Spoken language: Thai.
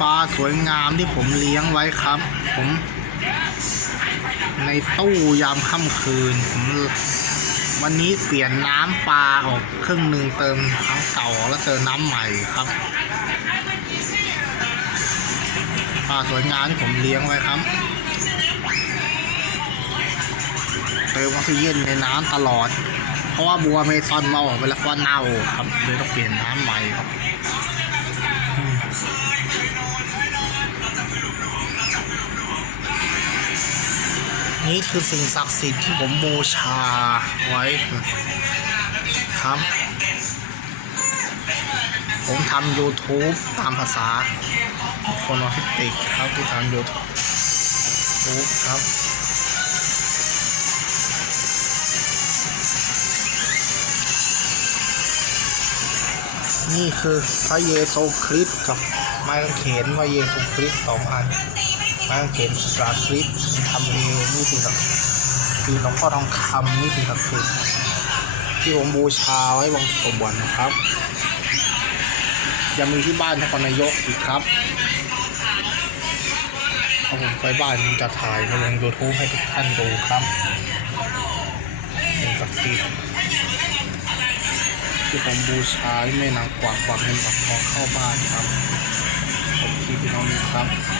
ปลาสวยงามที่ผมเลี้ยงไว้ครับ ผม ในตู้ยามค่ำคืนผมวันนี้เปลี่ยนน้ำปลาออกครึ่งหนึ่งเติมทั้งเก่าแล้วเติมน้ำใหม่ครับปลาสวยงามที่ผมเลี้ยงไว้ครับเติมออกซิเจนในน้ำตลอด เพราะว่าบัวเมซอนมาออกไปแล้วว่าเน่าครับเลยต้องเปลี่ยนน้ำใหม่ครับ นี่คือสิ่งศักดิ์สิทธิ์ที่ผมบูชาไว้ครับ ผมทำ YouTube ตามภาษาคนออทิสติกครับที่ทำ YouTube ครับนี่คือพระเยซูคริสต์กับไม้กางเขนพระเยซูคริสต์สองอัน ม้กางเขนสตราคริตทำเองนี่สิครับคือหลวงพ่อทองคำนี่สิครับคือที่ผมบูชาไว้บางสมบัตินะครับ ยังมีที่บ้านนครนายกอีกครับเอาผมไปบ้านจะถ่ายมาลงยูทูบให้ทุกท่านดูครับสิ่งศักดิ์สิทธิ์ที่ผมบูชาให้แม่นางกวักกวักเงินกวักทองเข้าบ้านครับขอบคุณพี่น้องครับ